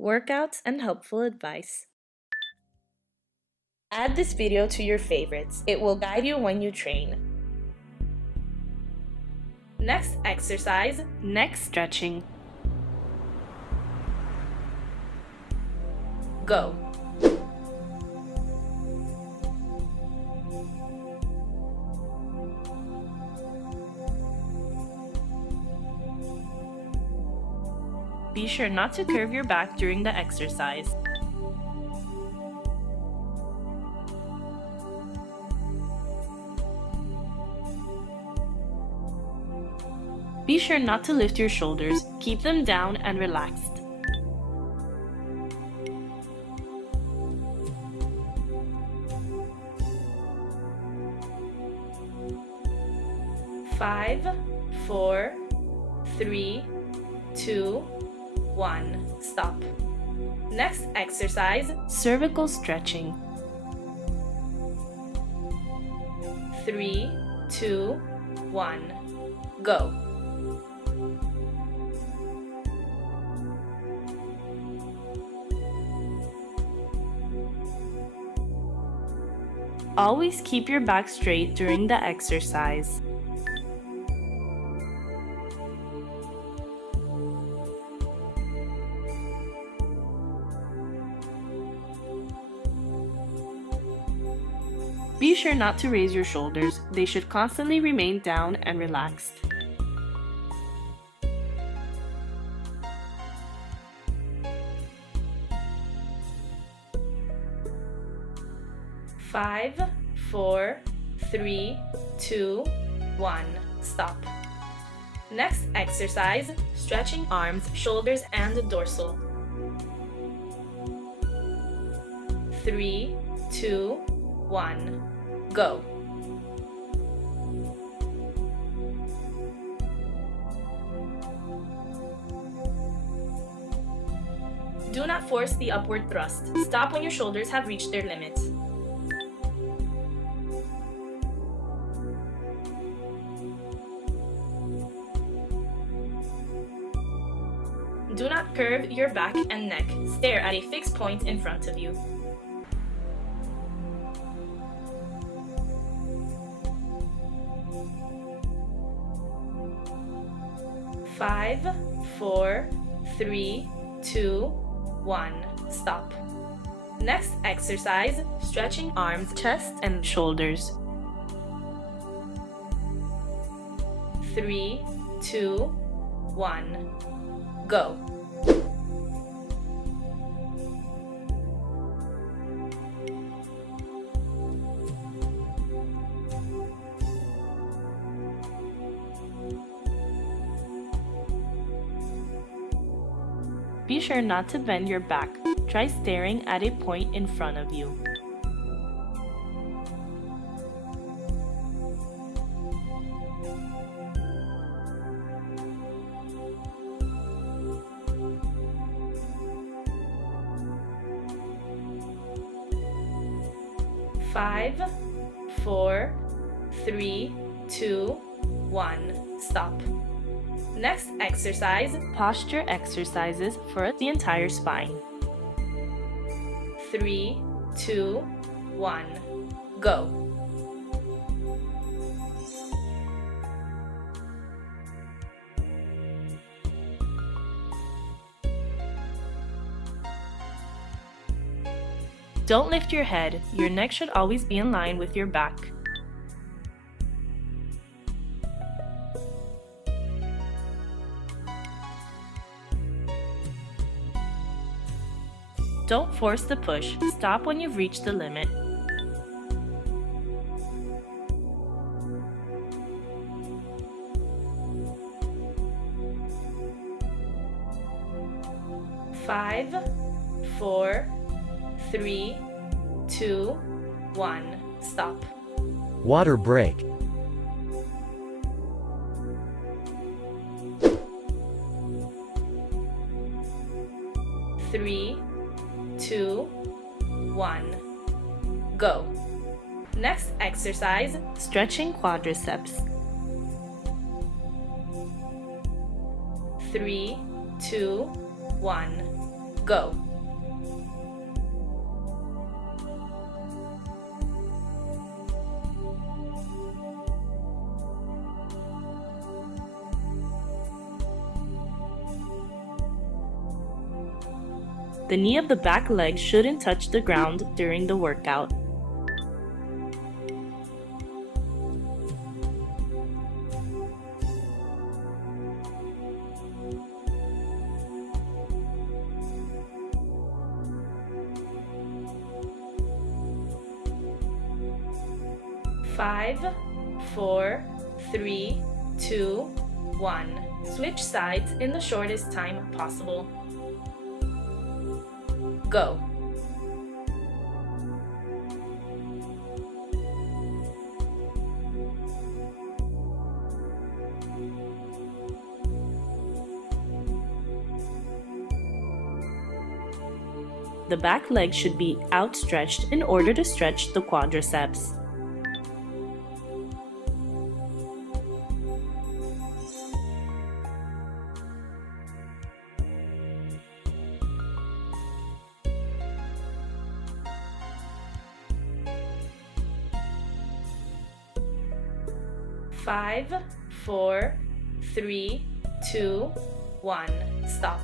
workouts, and helpful advice. Add this video to your favorites. It will guide you when you train. Next exercise, neck stretching. Go. Be sure not to curve your back during the exercise. Be sure not to lift your shoulders. Keep them down and relaxed. Five, 4, 3, 2, 1. Stop. Next exercise, cervical stretching. 3, 2, 1. Go. Always keep your back straight during the exercise. Be sure not to raise your shoulders. They should constantly remain down and relaxed. Five, 4, 3, 2, 1. Stop. Next exercise, stretching arms, shoulders, and dorsal. 3, 2, 1. Go. Do not force the upward thrust. Stop when your shoulders have reached their limits. Do not curve your back and neck. Stare at a fixed point in front of you. Five, 4, 3, 2, 1. Stop. Next exercise, stretching arms, chest, and shoulders. 3, 2, 1. Go. Be sure not to bend your back. Try staring at a point in front of you. Five, 4, 3, 2, 1. Stop. Next exercise, posture exercises for the entire spine. 3, 2, 1. Go. Don't lift your head. Your neck should always be in line with your back. Don't force the push. Stop when you've reached the limit. Five, 4, 3, 2, 1. Stop. Water break. Three, 2, 1. Go. Next exercise, stretching quadriceps. 3, 2, 1. Go. The knee of the back leg shouldn't touch the ground during the workout. Five, 4, 3, 2, 1. Switch sides in the shortest time possible. Go. The back leg should be outstretched in order to stretch the quadriceps. Five, 4, 3, 2, 1. Stop.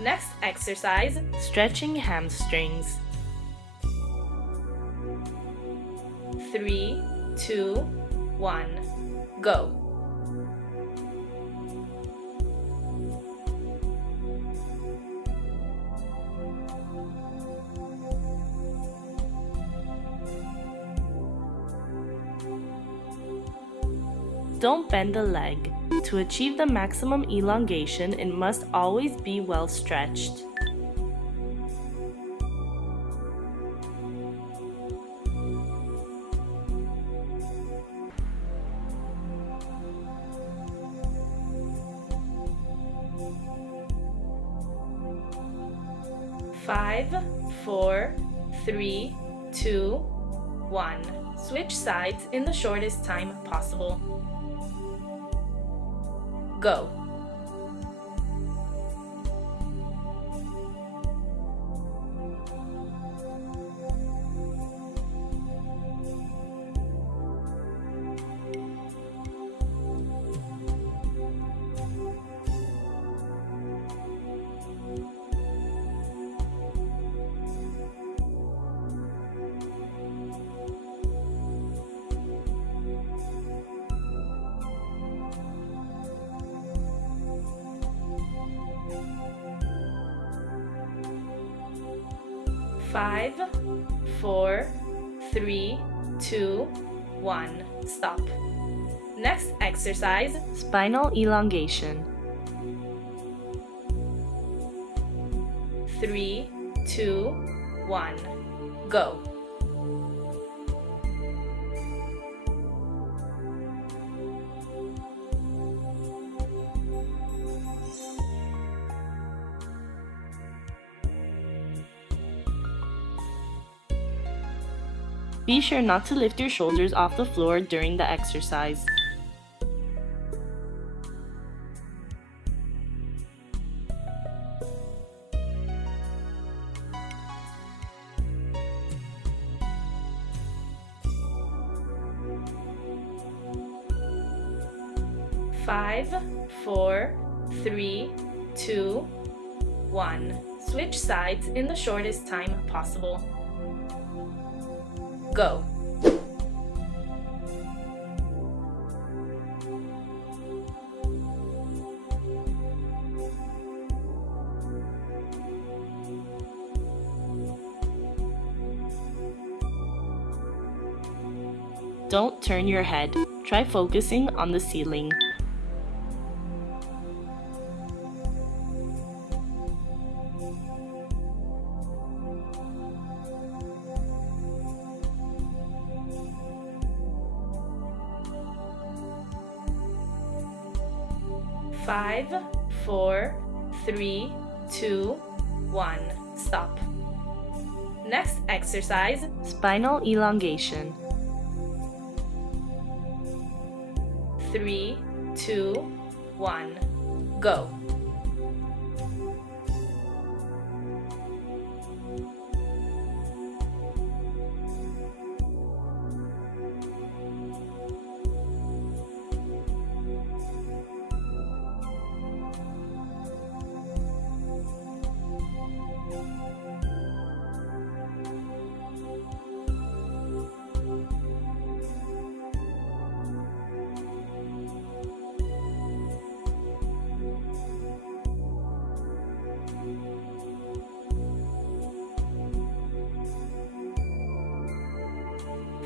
Next exercise, stretching hamstrings. 3, 2, 1. Go. Don't bend the leg. To achieve the maximum elongation, it must always be well stretched. Five, 4, 3, 2, 1. Switch sides in the shortest time possible. Go. Five, 4, 3, 2, 1. Stop. Next exercise, spinal elongation. 3, 2, 1. Go. Be sure not to lift your shoulders off the floor during the exercise. Five, 4, 3, 2, 1. Switch sides in the shortest time possible. Go. Don't turn your head. Try focusing on the ceiling. Five, 4, 3, 2, 1. Stop. Next exercise, spinal elongation. 3, 2, 1. Go.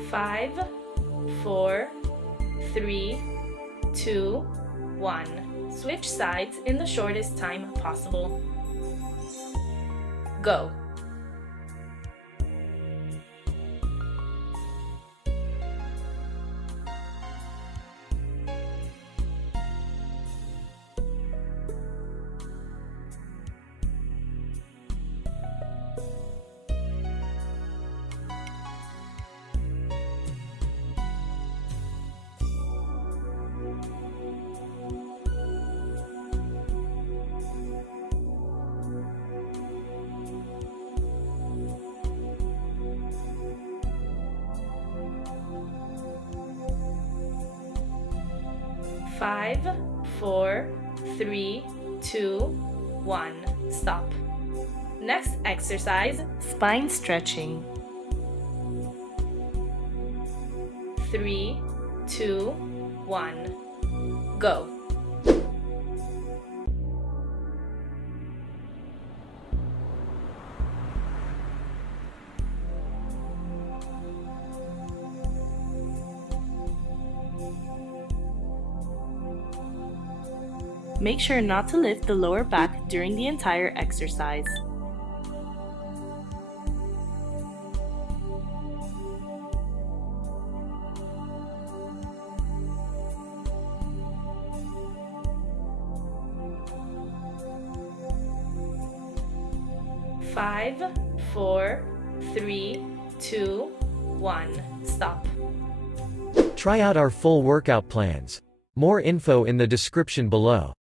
5, 4, 3, 2, 1. Switch sides in the shortest time possible. Go. Five, 4, 3, 2, 1. Stop. Next exercise, spine stretching. 3, 2, 1. Go. Make sure not to lift the lower back during the entire exercise. Five, 4, 3, 2, 1. Stop. Try out our full workout plans. More info in the description below.